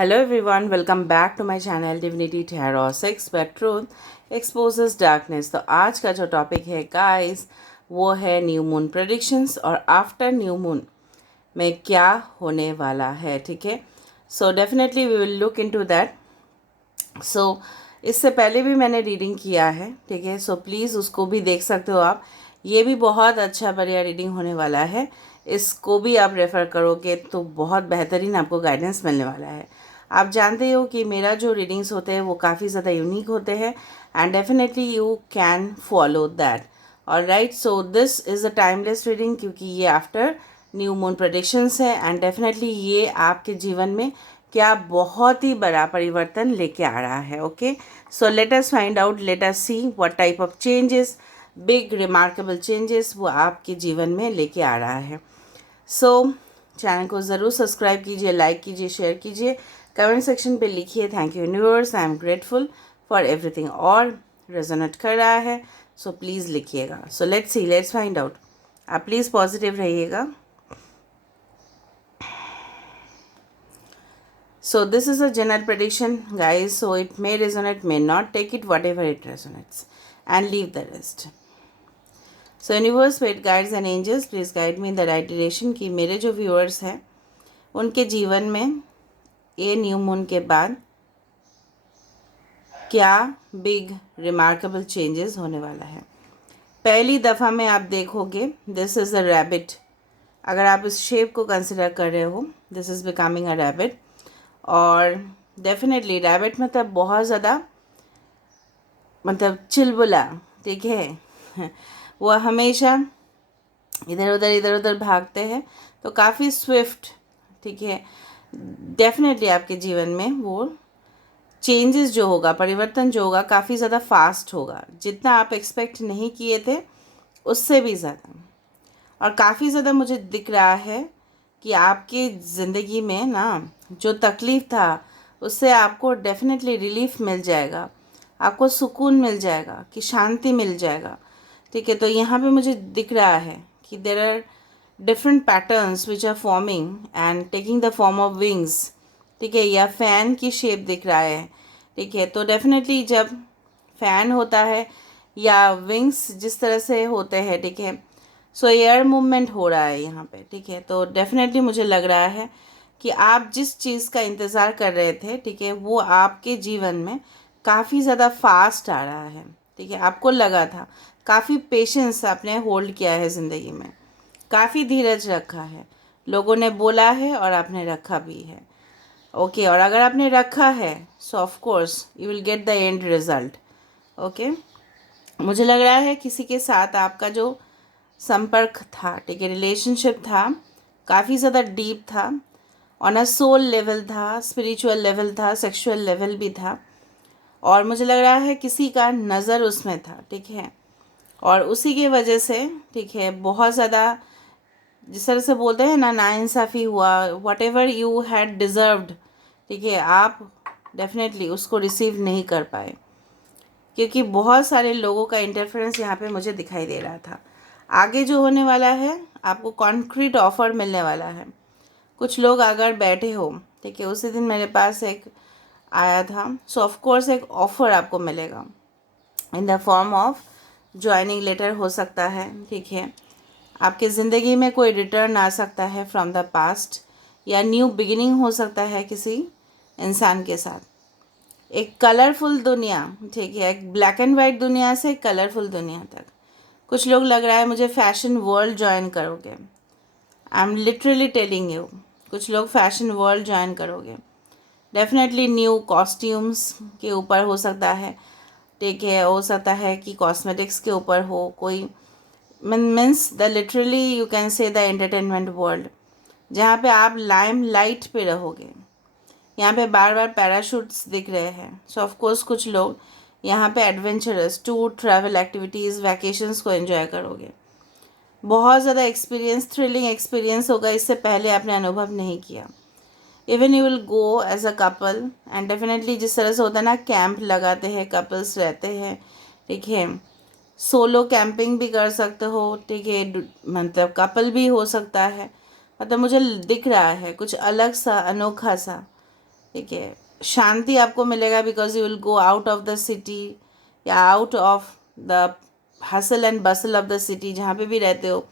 Hello everyone, welcome back to my channel Divinity Tarot 6 where truth exposes darkness। तो आज का जो topic है गाइस वो है न्यू मून प्रेडिक्शंस और आफ्टर न्यू मून में क्या होने वाला है। ठीक है, so definitely we will look into that. So इससे पहले भी मैंने रीडिंग किया है, ठीक है, सो प्लीज़ उसको भी देख सकते हो आप। ये भी बहुत अच्छा बढ़िया रीडिंग होने वाला है, इसको भी आप रेफ़र करोगे तो बहुत बेहतरीन आपको गाइडेंस मिलने वाला है। आप जानते हो कि मेरा जो रीडिंग्स होते हैं वो काफ़ी ज़्यादा यूनिक होते हैं and definitely you can follow that. और right, so this is a timeless reading क्योंकि ये आफ्टर न्यू मून प्रेडिक्शंस है एंड डेफिनेटली ये आपके जीवन में क्या बहुत ही बड़ा परिवर्तन लेके आ रहा है। Okay, so let us find out, let us see what type of changes, big remarkable changes वो आपके जीवन में लेके आ रहा है। सो चैनल को ज़रूर सब्सक्राइब कीजिए, लाइक कीजिए, शेयर कीजिए, कमेंट सेक्शन पे लिखिए thank you universe, I am grateful for everything. और रेजोनेट कर रहा है सो प्लीज़ लिखिएगा। So let's see, let's find out. आप प्लीज़ पॉजिटिव रहिएगा। So this is a general prediction guys, so it may resonate, may not, take it whatever it resonates and leave the rest. So universe, spirit guides and angels, please guide me in the right direction कि मेरे जो viewers हैं उनके जीवन में ये new moon के बाद क्या बिग रिमार्केबल चेंजेस होने वाला है। पहली दफ़ा में आप देखोगे दिस इज़ अ रैबिट। अगर आप इस शेप को कंसिडर कर रहे हो, this is becoming a rabbit. और डेफिनेटली रैबिट मतलब बहुत ज़्यादा मतलब चिलबुला, ठीक है वो हमेशा इधर उधर भागते हैं, तो काफ़ी स्विफ्ट, ठीक है। डेफिनेटली आपके जीवन में वो चेंजेस जो होगा, परिवर्तन जो होगा काफ़ी ज़्यादा फास्ट होगा, जितना आप एक्सपेक्ट नहीं किए थे उससे भी ज़्यादा। और काफ़ी ज़्यादा मुझे दिख रहा है कि आपकी ज़िंदगी में ना जो तकलीफ़ था उससे आपको डेफिनेटली रिलीफ मिल जाएगा, आपको सुकून मिल जाएगा, कि शांति मिल जाएगा, ठीक है। तो यहाँ पे मुझे दिख रहा है कि there are different patterns which are forming and taking the form of wings, ठीक है, या फ़ैन की शेप दिख रहा है, ठीक है। तो डेफिनेटली जब फ़ैन होता है या विंग्स जिस तरह से होते हैं, ठीक है, सो एयर मूवमेंट हो रहा है यहाँ पे, ठीक है। तो डेफिनेटली मुझे लग रहा है कि आप जिस चीज़ का इंतज़ार कर रहे थे, ठीक है, वो आपके जीवन में काफ़ी ज़्यादा फास्ट आ रहा है, ठीक है। आपको लगा था, काफ़ी पेशेंस आपने होल्ड किया है ज़िंदगी में, काफ़ी धीरज रखा है, लोगों ने बोला है और आपने रखा भी है। ओके, और अगर आपने रखा है सो of course you will get the end result. Okay, मुझे लग रहा है किसी के साथ आपका जो संपर्क था, ठीक है, रिलेशनशिप था, काफ़ी ज़्यादा डीप था, ऑन अ सोल लेवल था, स्पिरिचुअल लेवल था, सेक्सुअल लेवल भी था। और मुझे लग रहा है किसी का नज़र उसमें था, ठीक है, और उसी की वजह से, ठीक है, बहुत ज़्यादा जिस तरह से बोलते हैं ना, नाइंसाफ़ी हुआ, what ever you had deserved, ठीक है, आप डेफिनेटली उसको रिसीव नहीं कर पाए क्योंकि बहुत सारे लोगों का इंटरफेरेंस यहाँ पे मुझे दिखाई दे रहा था। आगे जो होने वाला है आपको कॉन्क्रीट ऑफ़र मिलने वाला है। कुछ लोग अगर बैठे हो, ठीक है, उसी दिन मेरे पास एक आया था, सो ऑफ कोर्स एक ऑफ़र आपको मिलेगा in the form of joining letter हो सकता है, ठीक है। आपके ज़िंदगी में कोई रिटर्न आ सकता है फ्रॉम द पास्ट, या न्यू बिगिनिंग हो सकता है किसी इंसान के साथ। एक कलरफुल दुनिया, ठीक है, एक ब्लैक एंड वाइट दुनिया से कलरफुल दुनिया तक। कुछ लोग लग रहा है मुझे फैशन वर्ल्ड ज्वाइन करोगे, I am literally telling you, कुछ लोग फैशन वर्ल्ड ज्वाइन करोगे। डेफिनेटली न्यू कॉस्ट्यूम्स के ऊपर हो सकता है, ठीक है, हो सकता है कि कॉस्मेटिक्स के ऊपर हो, कोई means the literally you can say the entertainment world, जहाँ पे आप लाइम लाइट पे रहोगे। यहाँ पे बार बार पैराशूट्स दिख रहे हैं, सो ऑफ कोर्स कुछ लोग यहाँ पे adventurous tour, travel activities, vacations को एंजॉय करोगे। बहुत ज़्यादा एक्सपीरियंस, थ्रिलिंग एक्सपीरियंस होगा, इससे पहले आपने अनुभव नहीं किया। Even you will go as a couple and definitely जिस तरह से होता है ना, कैंप लगाते हैं, कपल्स रहते हैं, ठीक है, सोलो कैंपिंग भी कर सकते हो, ठीक है, मतलब कपल भी हो सकता है। मतलब मुझे दिख रहा है कुछ अलग सा, अनोखा सा, ठीक है। शांति आपको मिलेगा because you will go out of the city या out of the hustle and bustle of the city, जहाँ पे भी रहते हो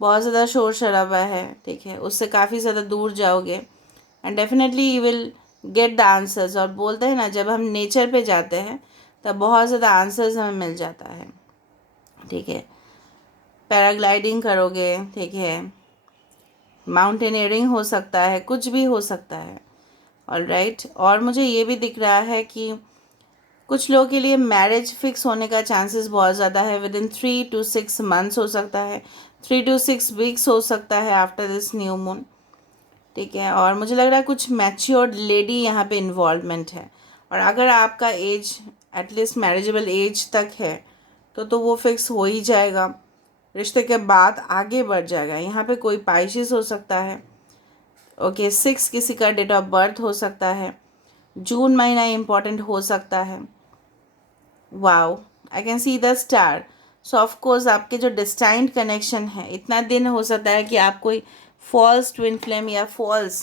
बहुत ज़्यादा शोर शराबा है, ठीक है, उससे काफ़ी ज़्यादा दूर जाओगे and definitely you will get the answers. और बोलते हैं ना, जब हम नेचर पे जाते हैं तब बहुत ज़्यादा आंसर्स हमें मिल जाता है, ठीक है। पैराग्लाइडिंग करोगे, ठीक है, माउंटेनियरिंग हो सकता है, कुछ भी हो सकता है। ऑलराइट, और मुझे ये भी दिख रहा है कि कुछ लोगों के लिए मैरिज फिक्स होने का चांसेस बहुत ज़्यादा है। विद इन 3 to 6 months हो सकता है, 3 to 6 weeks हो सकता है आफ्टर दिस न्यू मून, ठीक है। और मुझे लग रहा है कुछ मैच्योर्ड लेडी यहाँ पे इन्वॉल्वमेंट है। और अगर आपका एज एटलीस्ट मैरिजेबल एज तक है तो वो फिक्स हो ही जाएगा, रिश्ते के बाद आगे बढ़ जाएगा। यहाँ पे कोई पाइशिस हो सकता है, ओके। 6 किसी का डेट ऑफ बर्थ हो सकता है, जून महीना इम्पॉर्टेंट हो सकता है। Wow, I can see the star. So of course आपके जो डिस्टाइंड कनेक्शन है, इतना दिन हो सकता है कि आप कोई फॉल्स ट्विन फ्लेम या फॉल्स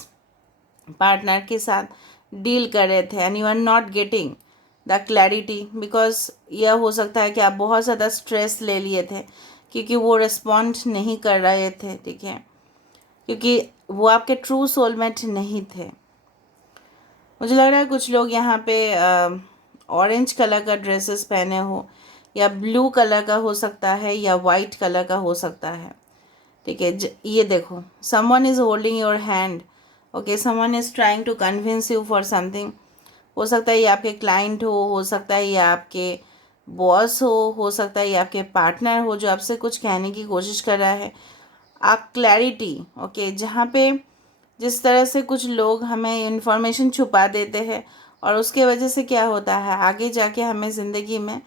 पार्टनर के साथ डील कर रहे थे and you are not getting the clarity, because यह हो सकता है कि आप बहुत ज़्यादा स्ट्रेस ले लिए थे क्योंकि वो रिस्पॉन्ड नहीं कर रहे थे, ठीक है, क्योंकि वो आपके ट्रू सोलमेट नहीं थे। मुझे लग रहा है कुछ लोग यहाँ पे ऑरेंज कलर का ड्रेसेस पहने हो, या ब्लू कलर का हो सकता है, या वाइट कलर का हो सकता है, ठीक है। ये देखो, someone is holding your hand, okay, someone is trying to convince you for something. हो सकता है ये आपके क्लाइंट हो सकता है ये आपके बॉस हो सकता है ये आपके पार्टनर हो जो आपसे कुछ कहने की कोशिश कर रहा है। आप क्लैरिटी, ओके, जहाँ पे जिस तरह से कुछ लोग हमें इन्फॉर्मेशन छुपा देते हैं और उसके वजह से क्या होता है, आगे जाके हमें ज़िंदगी में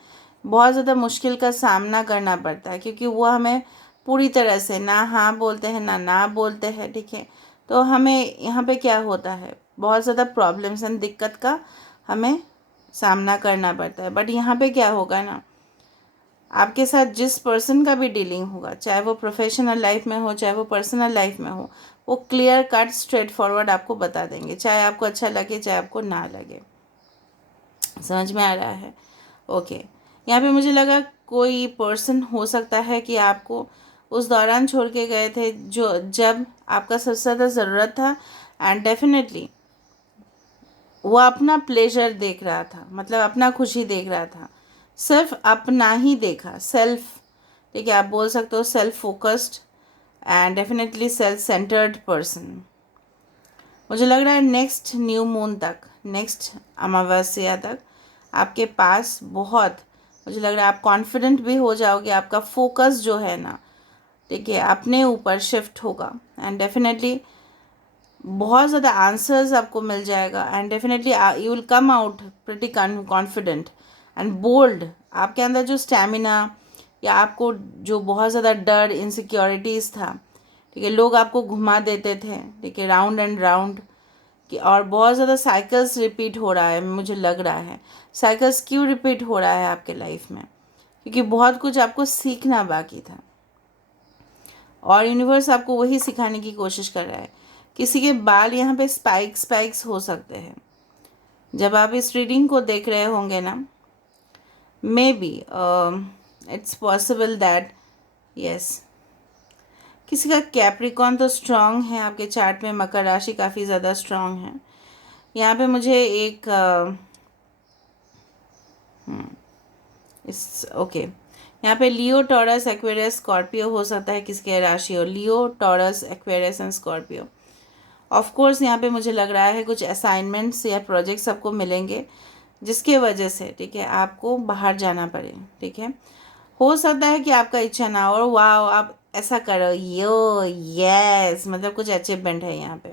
बहुत ज़्यादा मुश्किल का सामना करना पड़ता है, क्योंकि वो हमें पूरी तरह से ना हाँ बोलते हैं ना बोलते हैं, ठीक है। तो हमें यहाँ पे क्या होता है, बहुत ज़्यादा प्रॉब्लम्स एंड दिक्कत का हमें सामना करना पड़ता है। बट यहाँ पे क्या होगा ना, आपके साथ जिस पर्सन का भी डीलिंग होगा, चाहे वो प्रोफेशनल लाइफ में हो चाहे वो पर्सनल लाइफ में हो, वो क्लियर कट स्ट्रेट फॉरवर्ड आपको बता देंगे, चाहे आपको अच्छा लगे चाहे आपको ना लगे। समझ में आ रहा है? ओके। यहाँ पे मुझे लगा कोई पर्सन हो सकता है कि आपको उस दौरान छोड़ के गए थे जो जब आपका सबसे ज़्यादा ज़रूरत था, एंड डेफिनेटली वो अपना प्लेजर देख रहा था, मतलब अपना खुशी देख रहा था, सिर्फ अपना ही देखा, सेल्फ, ठीक है, आप बोल सकते हो self focused and definitely self centred person. मुझे लग रहा है नेक्स्ट न्यू मून तक, नेक्स्ट अमावस्या तक आपके पास बहुत, मुझे लग रहा है आप कॉन्फिडेंट भी हो जाओगे, आपका फोकस जो है ना, ठीक है, अपने ऊपर शिफ्ट होगा एंड डेफिनेटली बहुत ज़्यादा आंसर्स आपको मिल जाएगा and definitely you will come out pretty confident and bold. आपके अंदर जो स्टैमिना या आपको जो बहुत ज़्यादा डर इनसिक्योरिटीज़ था, ठीक है, लोग आपको घुमा देते थे, ठीक है, राउंड एंड राउंड कि, और बहुत ज़्यादा साइकिल्स रिपीट हो रहा है, मुझे लग रहा है साइकिल्स क्यों रिपीट हो रहा है आपके लाइफ में, क्योंकि बहुत कुछ आपको सीखना बाकी था और यूनिवर्स आपको वही सिखाने की कोशिश कर रहा है। किसी के बाल यहाँ पे स्पाइक्स हो सकते हैं जब आप इस रीडिंग को देख रहे होंगे ना, may be it's possible that, yes, किसी का कैप्रिकॉन तो स्ट्रांग है आपके चार्ट में, मकर राशि काफ़ी ज़्यादा स्ट्रांग है। यहाँ पे मुझे एक इस ओके यहाँ पे लियो टॉरस एक्वेरियस स्कॉर्पियो हो सकता है किसके राशि हो, Leo Taurus Aquarius and Scorpio. Of course यहाँ पे मुझे लग रहा है कुछ असाइनमेंट्स या प्रोजेक्ट्स आपको मिलेंगे जिसके वजह से, ठीक है, आपको बाहर जाना पड़े, ठीक है। हो सकता है कि आपका इच्छा ना हो और वाह आप ऐसा करो, यो यस, मतलब कुछ अचीवमेंट है यहाँ पे,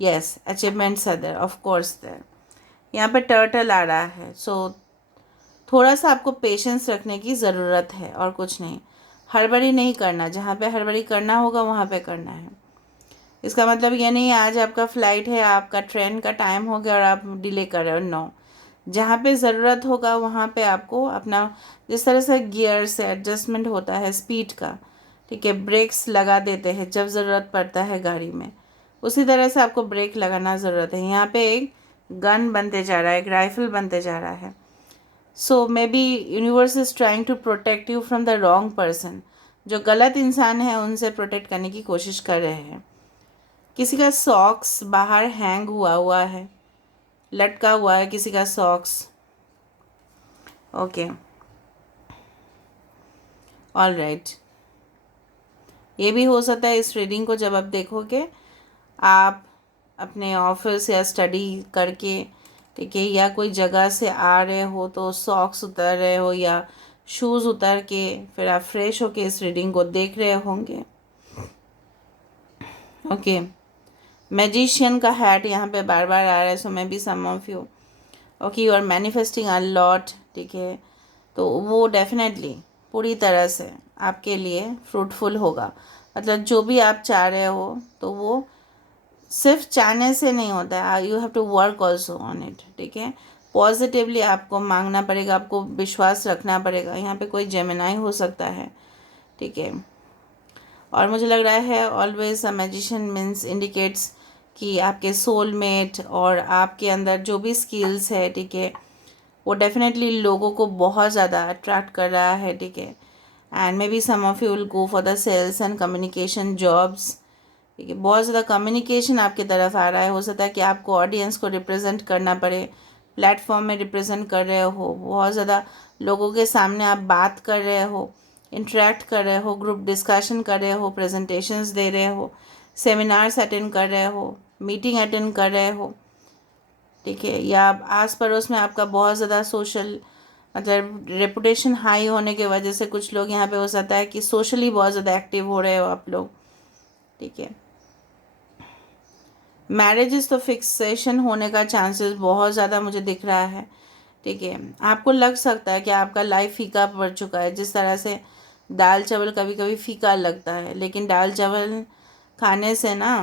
यस, अचीवमेंट्स है देयर, ऑफ कोर्स देयर। यहाँ पे टर्टल आ रहा है, सो थोड़ा सा आपको पेशेंस रखने की ज़रूरत है और कुछ नहीं। हड़बड़ी नहीं करना, जहाँ पे हड़बड़ी करना होगा वहाँ पे करना है। इसका मतलब ये नहीं आज आपका फ़्लाइट है, आपका ट्रेन का टाइम हो गया और आप डिले कर रहे हो, नो। जहाँ पे ज़रूरत होगा वहाँ पे आपको अपना, जिस तरह से गियर से एडजस्टमेंट होता है स्पीड का, ठीक है, ब्रेक्स लगा देते हैं जब ज़रूरत पड़ता है गाड़ी में, उसी तरह से आपको ब्रेक लगाना ज़रूरत है। यहाँ पे एक गन बनते जा रहा है, एक राइफल बनते जा रहा है. So maybe universe is trying to protect you from the wrong person. जो गलत इंसान है उनसे प्रोटेक्ट करने की कोशिश कर रहे हैं. किसी का सॉक्स बाहर हैंग हुआ हुआ है, लटका हुआ है किसी का सॉक्स. Okay, all right. ये भी हो सकता है इस रीडिंग को जब आप देखोगे, आप अपने ऑफिस या स्टडी करके, ठीक है, या कोई जगह से आ रहे हो तो सॉक्स उतर रहे हो या शूज़ उतर के फिर आप फ्रेश होके इस रीडिंग को देख रहे होंगे. ओके, मैजिशियन का हैट यहाँ पे बार बार आ रहा है. So maybe some of you, okay, you are manifesting a lot. ठीक है, तो वो डेफिनेटली पूरी तरह से आपके लिए फ्रूटफुल होगा. मतलब जो भी आप चाह रहे हो तो वो सिर्फ चाहने से नहीं होता है, you have to work also on it. ठीक है, पॉजिटिवली आपको मांगना पड़ेगा, आपको विश्वास रखना पड़ेगा. यहाँ पे कोई जेमिनाई हो सकता है. ठीक है, और मुझे लग रहा है always a magician means indicates कि आपके सोलमेट और आपके अंदर जो भी स्किल्स है, ठीक है, वो डेफिनेटली लोगों को बहुत ज़्यादा अट्रैक्ट कर रहा है. ठीक है, and maybe some of you will go for the sales and communication jobs. ठीक है, बहुत ज़्यादा कम्युनिकेशन आपकी तरफ आ रहा है. हो सकता है कि आपको ऑडियंस को रिप्रेजेंट करना पड़े, प्लेटफॉर्म में रिप्रेजेंट कर रहे हो, बहुत ज़्यादा लोगों के सामने आप बात कर रहे हो, इंटरेक्ट कर रहे हो, ग्रुप डिस्कशन कर रहे हो, प्रेजेंटेशंस दे रहे हो, सेमिनार्स अटेंड कर रहे हो, मीटिंग अटेंड कर रहे हो. ठीक है, या आस पड़ोस में आपका बहुत ज़्यादा सोशल, मतलब रेपुटेशन हाई होने की वजह से कुछ लोग यहाँ पे हो सकता है कि सोशली बहुत ज़्यादा एक्टिव हो रहे हो आप लोग. ठीक है, मैरिजेस तो फिक्सेशन होने का चांसेस बहुत ज़्यादा मुझे दिख रहा है. ठीक है, आपको लग सकता है कि आपका लाइफ फीका पड़ चुका है. जिस तरह से दाल चावल कभी कभी फीका लगता है, लेकिन दाल चावल खाने से ना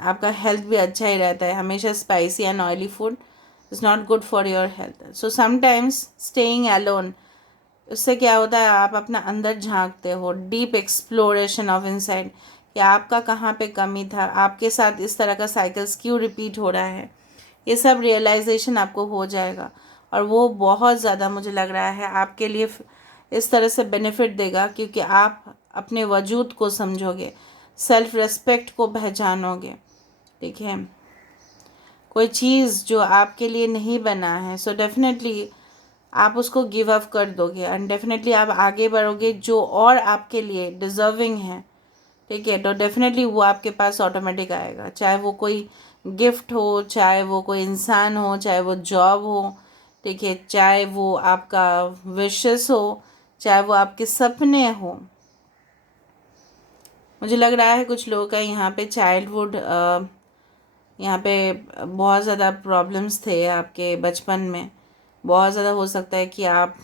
आपका हेल्थ भी अच्छा ही रहता है. हमेशा spicy and oily food is not good for your health. So sometimes staying alone, उससे क्या होता है, आप अपना अंदर झांकते हो, डीप एक्सप्लोरेशन ऑफ इनसाइड, कि आपका कहाँ पे कमी था, आपके साथ इस तरह का साइकिल्स क्यों रिपीट हो रहा है. ये सब रियलाइजेशन आपको हो जाएगा और वो बहुत ज़्यादा मुझे लग रहा है आपके लिए इस तरह से बेनिफिट देगा, क्योंकि आप अपने वजूद को समझोगे, सेल्फ रेस्पेक्ट को पहचानोगे. ठीक है, कोई चीज़ जो आपके लिए नहीं बना है, सो डेफिनेटली आप उसको गिव अप कर दोगे एंड डेफिनेटली आप आगे बढ़ोगे जो और आपके लिए डिज़र्विंग है. ठीक है, तो डेफिनेटली वो आपके पास ऑटोमेटिक आएगा, चाहे वो कोई गिफ्ट हो, चाहे वो कोई इंसान हो, चाहे वो जॉब हो. ठीक है, चाहे वो आपका विशेस हो, चाहे वो आपके सपने हो. मुझे लग रहा है कुछ लोगों का यहाँ पे चाइल्डहुड, यहाँ पे बहुत ज़्यादा प्रॉब्लम्स थे आपके बचपन में. बहुत ज़्यादा हो सकता है कि आप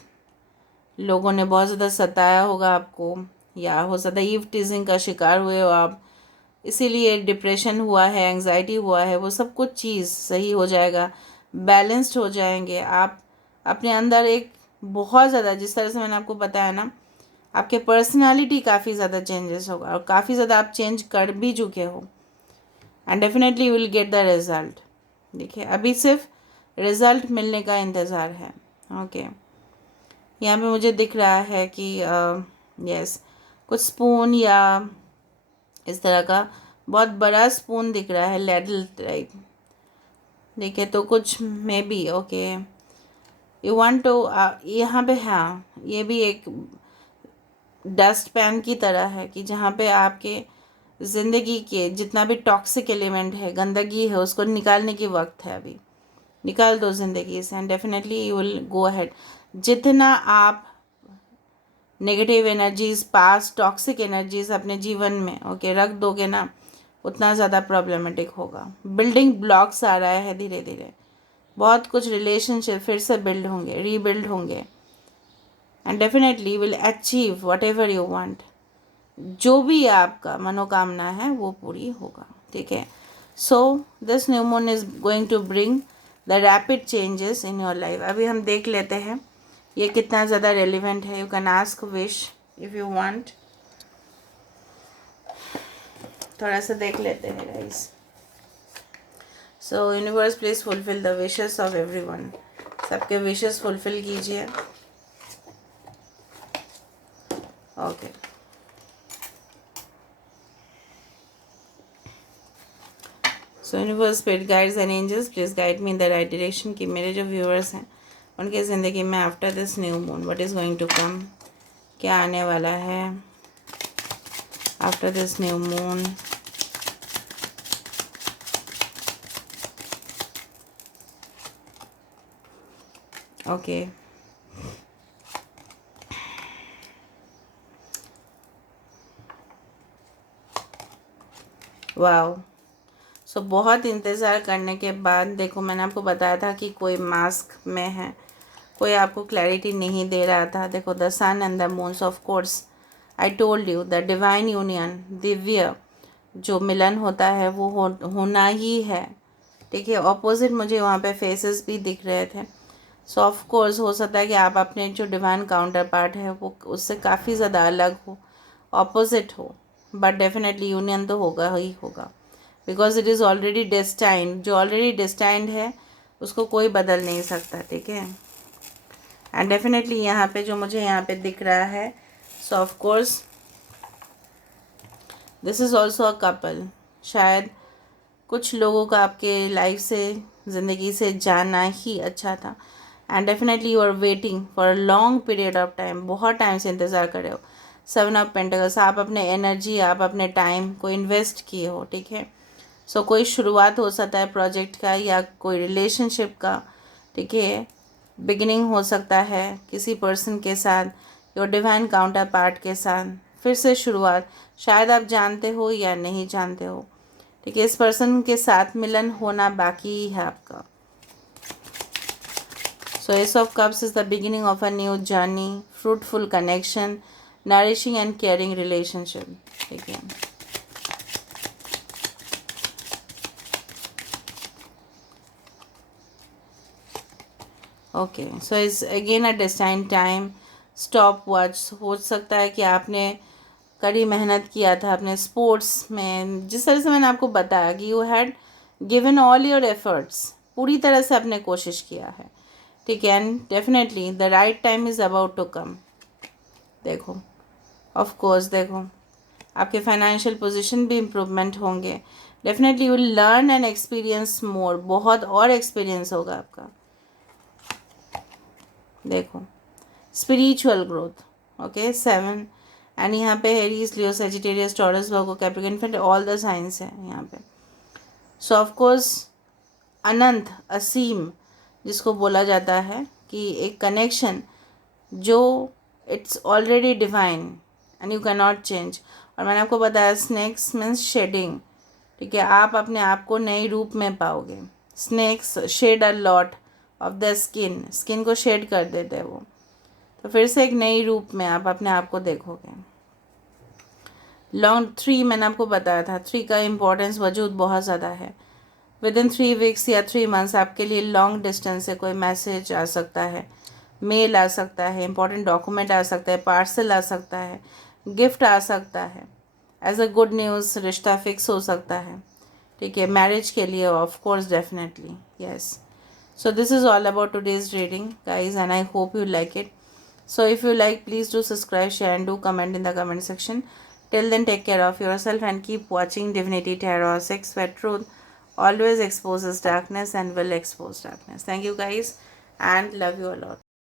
लोगों ने बहुत ज़्यादा सताया होगा आपको, या हो सकता है ईव टीजिंग का शिकार हुए हो आप, इसीलिए डिप्रेशन हुआ है, एंग्जाइटी हुआ है. वो सब कुछ चीज़ सही हो जाएगा, बैलेंस्ड हो जाएंगे. आप अपने अंदर एक बहुत ज़्यादा, जिस तरह से मैंने आपको बताया ना, आपके पर्सनालिटी काफ़ी ज़्यादा चेंजेस होगा और काफ़ी ज़्यादा आप चेंज कर भी चुके हो and definitely will get the result. देखिए, अभी सिर्फ रिज़ल्ट मिलने का इंतज़ार है. ओके, यहाँ पे मुझे दिख रहा है कि यस, कुछ स्पून या इस तरह का बहुत बड़ा स्पून दिख रहा है, लेडल टाइप. देखिए, तो कुछ maybe okay, you want to, यहाँ पे हाँ, ये भी एक डस्ट पैन की तरह है कि जहाँ पे आपके ज़िंदगी के जितना भी टॉक्सिक एलिमेंट है, गंदगी है, उसको निकालने की वक्त है. अभी निकाल दो ज़िंदगी से and definitely you will go ahead. जितना आप नेगेटिव एनर्जीज, पास टॉक्सिक एनर्जीज अपने जीवन में ओके रख दोगे ना, उतना ज़्यादा प्रॉब्लमेटिक होगा. बिल्डिंग ब्लॉक्स आ रहा है धीरे धीरे. बहुत कुछ रिलेशनशिप फिर से बिल्ड होंगे, रीबिल्ड होंगे and definitely will achieve what ever you want. जो भी आपका मनोकामना है वो पूरी होगा. ठीक है, so this new moon is going to bring the rapid changes in your life. अभी हम देख लेते हैं ये कितना ज़्यादा रेलिवेंट है. You can ask wish if you want. थोड़ा सा देख लेते हैं guys. So universe please fulfil the wishes of everyone, सबके विशेस फुलफिल कीजिए। Okay so universe, spirit guides and angels please guide me in the right direction कि मेरे जो व्यूअर्स हैं उनकी ज़िंदगी में after this new moon what is going to come, क्या आने वाला है after this new moon. Okay wow, सो बहुत इंतज़ार करने के बाद देखो, मैंने आपको बताया था कि कोई मास्क में है, कोई आपको क्लैरिटी नहीं दे रहा था। देखो, the sun and the moons, of course I told you the divine union, दिव्य जो मिलन होता है वो होना ही है। ठीक है, ऑपोजिट मुझे वहाँ पे फेसेस भी दिख रहे थे। सो ऑफ कोर्स हो सकता है कि आप अपने जो डिवाइन काउंटर पार्ट है वो उससे काफ़ी ज़्यादा अलग हो, ऑपोजिट हो, बट डेफिनेटली यूनियन तो होगा ही होगा, because it is already destined. जो ऑलरेडी डेस्टाइंड है उसको कोई बदल नहीं सकता। ठीक है, एंड डेफिनेटली यहाँ पे जो मुझे यहाँ पे दिख रहा है, सो of course this is also a couple. शायद कुछ लोगों का आपके लाइफ से, ज़िंदगी से जाना ही अच्छा था, and definitely you are waiting for a long period of time, बहुत टाइम से इंतज़ार कर रहे हो। 7 ऑफ पेंटिकल्स, आप अपने एनर्जी, आप अपने टाइम को इन्वेस्ट किए हो। ठीक है, सो कोई शुरुआत हो सकता है प्रोजेक्ट का या कोई रिलेशनशिप का। ठीक है, बिगिनिंग हो सकता है किसी पर्सन के साथ, योर डिवाइन काउंटर पार्ट के साथ, फिर से शुरुआत। शायद आप जानते हो या नहीं जानते हो। ठीक है, इस पर्सन के साथ मिलन होना बाकी ही है आपका। So ace of cups is the beginning of a new journey, fruitful connection, nourishing and caring relationship. ठीक है, okay so is again a destined time, stop watch. हो सकता है कि आपने कड़ी मेहनत किया था अपने स्पोर्ट्स में, जिस तरह से मैंने आपको बताया कि you had given all your efforts, पूरी तरह से आपने कोशिश किया है। ठीक है, and definitely the right time is about to come. देखो, ऑफ कोर्स देखो, आपके फाइनेंशियल पोजीशन भी इम्प्रूवमेंट होंगे। Definitely you learn and experience more, बहुत और एक्सपीरियंस होगा आपका। देखो, स्पिरिचुअल ग्रोथ। ओके, 7, एंड यहाँ पे Aries, Leo, Sagittarius, taurus, Virgo, Capricorn, in fact all the science है यहाँ पे। सो ऑफ कोर्स अनंत, असीम जिसको बोला जाता है कि एक कनेक्शन जो it's already divine and you can not change. और मैंने आपको बताया स्नेक्स मीन्स शेडिंग। ठीक है, आप अपने आप को नए रूप में पाओगे। Snakes shed a lot of the skin, skin को शेड कर देते हैं वो, तो फिर से एक नई रूप में आप अपने आप को देखोगे। लॉन्ग 3 मैंने आपको बताया था, 3 का इम्पोर्टेंस वजूद बहुत ज़्यादा है। विद इन 3 वीक्स या 3 मंथ्स आपके लिए लॉन्ग डिस्टेंस से कोई मैसेज आ सकता है, मेल आ सकता है, इंपॉर्टेंट डॉक्यूमेंट आ सकता है, पार्सल आ सकता है, गिफ्ट आ सकता है, एज अ गुड न्यूज़ रिश्ता फिक्स हो सकता है। ठीक है, मैरिज के लिए of course definitely yes. So this is all about today's reading, guys, and I hope you like it. So if you like, please do subscribe, share, and do comment in the comment section. Till then, take care of yourself and keep watching Divinity Tarot 6, where truth always exposes darkness and will expose darkness. Thank you, guys, and love you a lot.